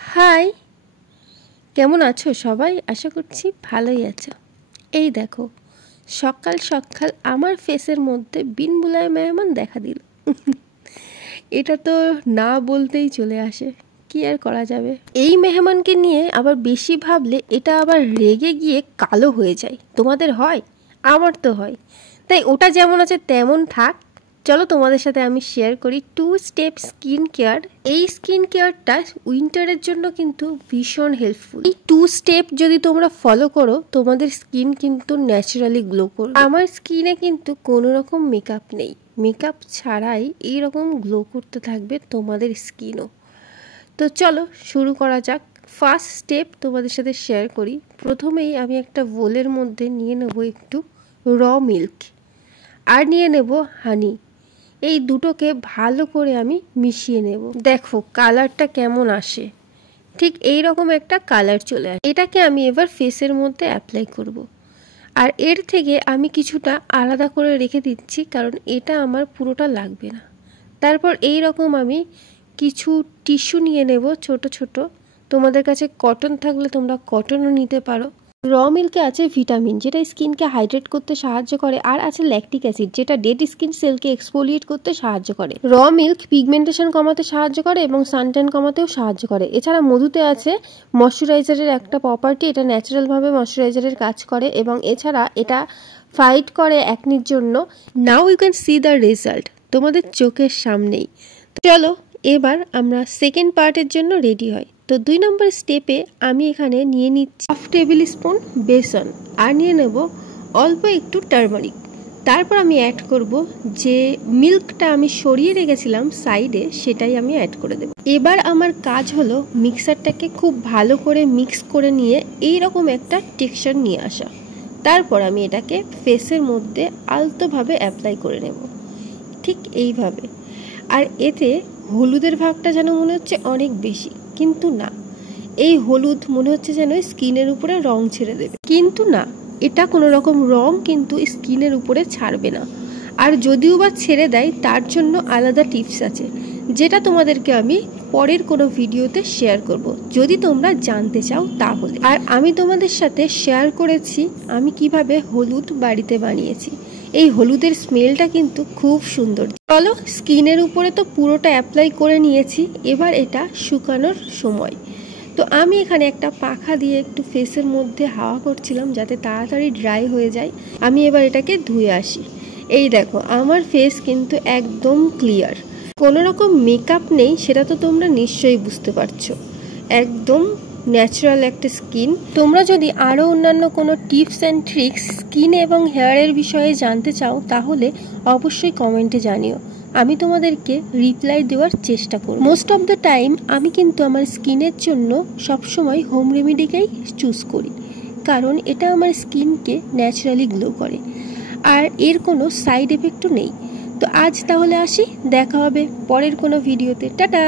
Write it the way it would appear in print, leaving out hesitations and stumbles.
High, কেমন আছো সবাই? আশা করছি ভালোই আছো। এই দেখো, সকাল সকাল আমার ফেসের মধ্যে বিন বুলায় মেহমান দেখা দিল। এটা তো না বলতেই চলে আসে, কি আর করা যাবে। এই মেহমানকে নিয়ে আবার বেশি ভাবলে এটা আবার রেগে গিয়ে কালো হয়ে যায়। তোমাদের হয়? আমার তো হয়। তাই ওটা যেমন আছে তেমন থাক। চলো তোমাদের সাথে আমি শেয়ার করি 2 স্টেপ স্কিন কেয়ার। এই স্কিন কেয়ারটা উইন্টারের জন্য কিন্তু ভীষণ হেল্পফুল। এই 2 স্টেপ যদি তোমরা ফলো করো, তোমাদের স্কিন কিন্তু ন্যাচারালি গ্লো করবে। আমার স্কিনে কিন্তু কোনো রকম মেকআপ নেই, মেকআপ ছাড়াই এইরকম গ্লো করতে থাকবে তোমাদের স্কিনও। তো চলো শুরু করা যাক। ফার্স্ট স্টেপ তোমাদের সাথে শেয়ার করি। প্রথমেই আমি একটা বোলের মধ্যে নিয়ে নেব একটু র মিল্ক আর নিয়ে নেব হানি। এই দুটোকে ভালো করে আমি মিশিয়ে নেব। দেখো কালারটা কেমন আসে, ঠিক এই রকম একটা কালার চলে আসে। এটাকে আমি এবার ফেসের মধ্যে অ্যাপ্লাই করব। আর এর থেকে আমি কিছুটা আলাদা করে রেখে দিচ্ছি, কারণ এটা আমার পুরোটা লাগবে না। তারপর এই রকম আমি কিছু টিস্যু নিয়ে নেব ছোট ছোট। তোমাদের কাছে কটন থাকলে তোমরা কটনও নিতে পারো। র মিল্কে আছে ভিটামিন, যেটা স্কিনকে হাইড্রেট করতে সাহায্য করে, আর আছে ল্যাকটিক অ্যাসিড, যেটা ডেড স্কিন সেলকে এক্সফোলিয়েট করতে সাহায্য করে। র মিল্ক পিগমেন্টেশন কমাতে সাহায্য করে এবং সানট্যান কমাতেও সাহায্য করে। এছাড়া মধুতে আছে ময়শ্চারাইজারের একটা প্রপার্টি, এটা ন্যাচারালভাবে ময়শ্চারাইজারের কাজ করে এবং এছাড়া এটা ফাইট করে অ্যাকনির জন্য। Now you can see the result তোমাদের চোখের সামনেই। চলো এবার আমরা সেকেন্ড পার্টের জন্য রেডি হই। তো 2 নম্বর স্টেপে আমি এখানে নিয়ে নিচ্ছি 1/2 টেবিল স্পুন বেসন আর নিয়ে নেব অল্প একটু টারমারিক। তারপর আমি অ্যাড করব যে মিল্কটা আমি সরিয়ে রেখেছিলাম সাইডে, সেটাই আমি অ্যাড করে দেব। এবার আমার কাজ হলো মিক্সারটাকে খুব ভালো করে মিক্স করে নিয়ে এইরকম একটা টেক্সচার নিয়ে আসা। তারপর আমি এটাকে ফেসের মধ্যে আলতোভাবে অ্যাপ্লাই করে নেব, ঠিক এইভাবে। আর এতে হলুদের ভাগটা যেন মনে হচ্ছে অনেক বেশি, কিন্তু না, এই হলুদ মনে হচ্ছে যেন স্কিনের উপরে রং ছেড়ে দেবে, কিন্তু না, এটা কোনো রকম রং কিন্তু স্কিনের উপরে ছাড়বে না। আর যদিও বা ছেড়ে দেয়, তার জন্য আলাদা টিপস আছে, যেটা তোমাদেরকে আমি পরের কোনো ভিডিওতে শেয়ার করব, যদি তোমরা জানতে চাও তাহলে। আর আমি তোমাদের সাথে শেয়ার করেছি আমি কিভাবে হলুদ বাড়িতে বানিয়েছি। এই হলুদের স্মেলটা কিন্তু খুব সুন্দর। চলো, স্কিনের উপরে তো পুরোটা অ্যাপ্লাই করে নিয়েছি, এবার এটা শুকানোর সময়। তো আমি এখানে একটা পাখা দিয়ে একটু ফেসের মধ্যে হাওয়া করছিলাম যাতে তাড়াতাড়ি ড্রাই হয়ে যায়। আমি এবার এটাকে ধুয়ে আসি। এই দেখো আমার ফেস কিন্তু একদম ক্লিয়ার, কোনো রকম মেকআপ নেই, সেটা তো তোমরা নিশ্চয়ই বুঝতে পারছো। একদম ন্যাচারাল একটা স্কিন। তোমরা যদি আরও অন্যান্য কোনো টিপস অ্যান্ড ট্রিক্স স্কিন এবং হেয়ারের বিষয়ে জানতে চাও, তাহলে অবশ্যই কমেন্টে জানিও, আমি তোমাদেরকে রিপ্লাই দেওয়ার চেষ্টা করব। মোস্ট অফ দ্য টাইম আমি কিন্তু আমার স্কিনের জন্য সবসময় হোম রেমেডিকেই চুজ করি, কারণ এটা আমার স্কিনকে ন্যাচারালি গ্লো করে আর এর কোনো সাইড এফেক্টও নেই। তো আজ তাহলে আসি, দেখা হবে পরের কোনো ভিডিওতে। টাটা।